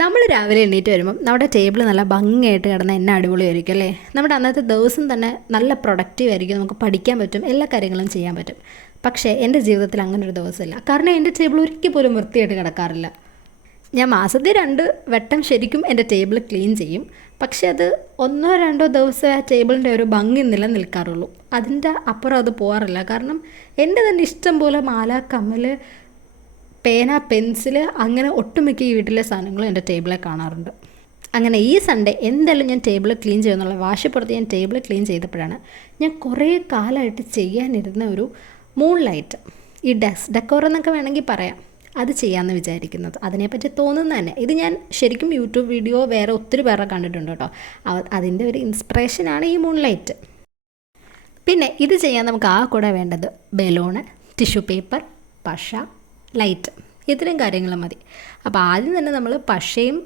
നമ്മൾ രാവിലെ എണീറ്റ് വരുമ്പം നമ്മുടെ ടേബിൾ നല്ല ഭംഗിയായിട്ട് കിടന്ന എന്നെ അടിപൊളിയായിരിക്കും അല്ലേ. നമ്മുടെ അന്നത്തെ ദിവസം തന്നെ നല്ല പ്രൊഡക്റ്റീവ് ആയിരിക്കും, നമുക്ക് പഠിക്കാൻ പറ്റും, എല്ലാ കാര്യങ്ങളും ചെയ്യാൻ പറ്റും. പക്ഷേ എൻ്റെ ജീവിതത്തിൽ അങ്ങനെ ഒരു ദിവസമില്ല. കാരണം എൻ്റെ ടേബിൾ ഒരിക്കൽ പോലും വൃത്തിയായിട്ട് കിടക്കാറില്ല. ഞാൻ മാസത്തിൽ 2 വട്ടം ശരിക്കും എൻ്റെ ടേബിൾ ക്ലീൻ ചെയ്യും. പക്ഷേ അത് 1-2 ദിവസം ആ ടേബിളിൻ്റെ ഒരു ഭംഗി നിലനിൽക്കാറുള്ളൂ. അതിൻ്റെ അപ്പുറം അത് പോകാറില്ല. കാരണം എൻ്റെ തന്നെ ഇഷ്ടം പോലെ മാല, കമ്മൽ, പേന, പെൻസിൽ, അങ്ങനെ ഒട്ടുമിക്ക ഈ വീട്ടിലെ സാധനങ്ങളും എൻ്റെ ടേബിളിൽ കാണാറുണ്ട്. അങ്ങനെ ഈ സൺഡേ എന്തായാലും ഞാൻ ടേബിൾ ക്ലീൻ ചെയ്യുമെന്നുള്ള വാശിപ്പുറത്ത് ഞാൻ ടേബിൾ ക്ലീൻ ചെയ്തപ്പോഴാണ് ഞാൻ കുറേ കാലമായിട്ട് ചെയ്യാനിരുന്ന ഒരു മൂൺ ലൈറ്റ്, ഈ ഡെക്കോർ എന്നൊക്കെ വേണമെങ്കിൽ പറയാം, അത് ചെയ്യാമെന്ന് വിചാരിക്കുന്നത്. അതിനെപ്പറ്റി തോന്നുന്നത് തന്നെ ഇത് ഞാൻ ശരിക്കും യൂട്യൂബ് വീഡിയോ വേറെ ഒത്തിരി പേരെ കണ്ടിട്ടുണ്ട് കേട്ടോ. അതിൻ്റെ ഒരു ഇൻസ്പിറേഷനാണ് ഈ മൂൺ ലൈറ്റ്. പിന്നെ ഇത് ചെയ്യാൻ നമുക്ക് കൂടെ വേണ്ടത് ബലൂണ്, ടിഷ്യൂ പേപ്പർ, പശ, ലൈറ്റ്, ഇത്രയും കാര്യങ്ങൾ മതി. അപ്പോൾ ആദ്യം തന്നെ നമ്മൾ പശയും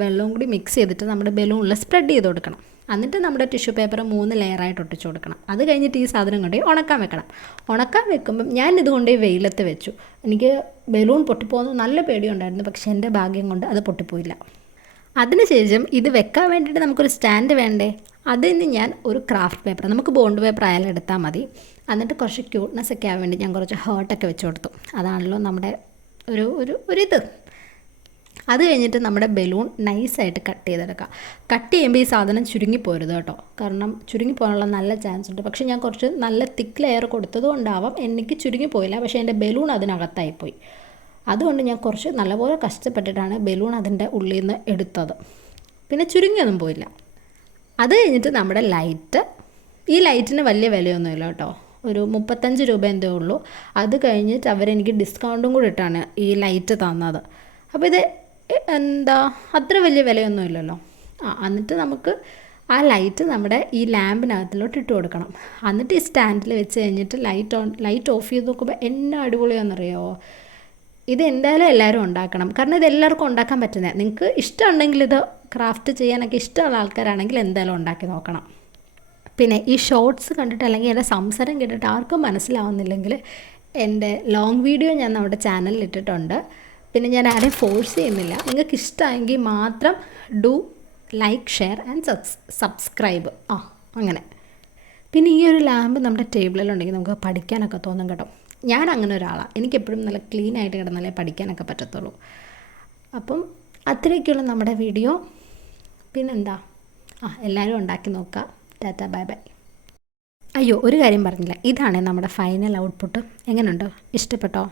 വെള്ളവും കൂടി മിക്സ് ചെയ്തിട്ട് നമ്മുടെ ബലൂണിൽ സ്പ്രെഡ് ചെയ്ത് കൊടുക്കണം. എന്നിട്ട് നമ്മുടെ ടിഷ്യൂ പേപ്പർ 3 ലെയറായിട്ട് ഒട്ടിച്ച് കൊടുക്കണം. അത് കഴിഞ്ഞിട്ട് ഈ സാധനം കൊണ്ടുപോയി ഉണക്കാൻ വെക്കണം. ഉണക്കാൻ വെക്കുമ്പം ഞാൻ ഇതുകൊണ്ടുപോയി വെയിലത്ത് വെച്ചു. എനിക്ക് ബലൂൺ പൊട്ടിപ്പോകുന്നത് നല്ല പേടിയുണ്ടായിരുന്നു, പക്ഷേ എൻ്റെ ഭാഗ്യം കൊണ്ട് അത് പൊട്ടിപ്പോയില്ല. അതിനുശേഷം ഇത് വെക്കാൻ വേണ്ടിയിട്ട് നമുക്കൊരു സ്റ്റാൻഡ് വേണ്ടേ. അതിന് ഞാൻ ഒരു ക്രാഫ്റ്റ് പേപ്പർ, നമുക്ക് ബോണ്ട് പേപ്പർ ആയാലും എടുത്താൽ മതി. എന്നിട്ട് കുറച്ച് ക്യൂട്ട്നെസ് ഒക്കെ ആവാൻ വേണ്ടി ഞാൻ കുറച്ച് ഹേർട്ടൊക്കെ വെച്ച് കൊടുത്തു. അതാണല്ലോ നമ്മുടെ ഒരിത്. അത് കഴിഞ്ഞിട്ട് നമ്മുടെ ബലൂൺ നൈസായിട്ട് കട്ട് ചെയ്തെടുക്കുക. കട്ട് ചെയ്യുമ്പോൾ ഈ സാധനം ചുരുങ്ങിപ്പോരുത് കേട്ടോ, കാരണം ചുരുങ്ങിപ്പോകാനുള്ള നല്ല ചാൻസ് ഉണ്ട്. പക്ഷേ ഞാൻ കുറച്ച് നല്ല തിക്ക് ലെയർ കൊടുത്തത് കൊണ്ടാവാം എനിക്ക് ചുരുങ്ങിപ്പോയില്ല, പക്ഷേ എൻ്റെ ബലൂൺ അതിനകത്തായിപ്പോയി. അതുകൊണ്ട് ഞാൻ കുറച്ച് നല്ലപോലെ കഷ്ടപ്പെട്ടിട്ടാണ് ബലൂൺ അതിൻ്റെ ഉള്ളിൽ നിന്ന് എടുത്തത്. പിന്നെ ചുരുങ്ങിയൊന്നും പോയില്ല. അത് കഴിഞ്ഞിട്ട് നമ്മുടെ ലൈറ്റ്, ഈ ലൈറ്റിന് വലിയ വിലയൊന്നുമില്ല കേട്ടോ, ഒരു 35 രൂപ എന്തേ ഉള്ളൂ. അത് കഴിഞ്ഞിട്ട് അവരെനിക്ക് ഡിസ്കൗണ്ടും കൂടി ഇട്ടാണ് ഈ ലൈറ്റ് തന്നത്. അപ്പോൾ ഇത് അത്ര വലിയ വിലയൊന്നുമില്ലല്ലോ. എന്നിട്ട് നമുക്ക് ആ ലൈറ്റ് നമ്മുടെ ഈ ലാമ്പിനകത്തിലോട്ട് ഇട്ട് കൊടുക്കണം. എന്നിട്ട് ഈ സ്റ്റാൻഡിൽ വെച്ച് കഴിഞ്ഞിട്ട് ലൈറ്റ് ഓഫ് ചെയ്ത് നോക്കുമ്പോൾ എന്നാ അടിപൊളിയാണെന്നറിയാമോ. ഇത് എന്തായാലും എല്ലാവരും ഉണ്ടാക്കണം, കാരണം ഇത് എല്ലാവർക്കും ഉണ്ടാക്കാൻ പറ്റുന്നത്. നിങ്ങൾക്ക് ഇഷ്ടമുണ്ടെങ്കിൽ, ഇത് ക്രാഫ്റ്റ് ചെയ്യാനൊക്കെ ഇഷ്ടമുള്ള ആൾക്കാരാണെങ്കിൽ എന്തായാലും ഉണ്ടാക്കി നോക്കണം. പിന്നെ ഈ ഷോർട്സ് കണ്ടിട്ട് അല്ലെങ്കിൽ എൻ്റെ സംസാരം കേട്ടിട്ട് ആർക്കും മനസ്സിലാവുന്നില്ലെങ്കിൽ എൻ്റെ ലോങ് വീഡിയോ ഞാൻ നമ്മുടെ ചാനലിൽ ഇട്ടിട്ടുണ്ട്. പിന്നെ ഞാൻ ആരെയും ഫോഴ്സ് ചെയ്യുന്നില്ല. നിങ്ങൾക്ക് ഇഷ്ടമെങ്കിൽ മാത്രം do like, share and subscribe. അങ്ങനെ. പിന്നെ ഈ ഒരു ലാമ്പ് നമ്മുടെ ടേബിളിലുണ്ടെങ്കിൽ നമുക്ക് പഠിക്കാനൊക്കെ തോന്നും കേട്ടോ. ഞാൻ അങ്ങനെ ഒരാളാണ്, എനിക്കെപ്പോഴും നല്ല ക്ലീൻ ആയിട്ട് കിടന്നാലേ പഠിക്കാനൊക്കെ പറ്റത്തുള്ളൂ. അപ്പം അത്രയൊക്കെയുള്ള നമ്മുടെ വീഡിയോ. പിന്നെന്താ, എല്ലാവരും ഉണ്ടാക്കി നോക്കുക. Tata, bye bye. അയ്യോ, ഒരു കാര്യം പറഞ്ഞില്ല, ഇതാണ് നമ്മുടെ ഫൈനൽ ഔട്ട്പുട്ട്. എങ്ങനെയുണ്ടോ, ഇഷ്ടപ്പെട്ടോ?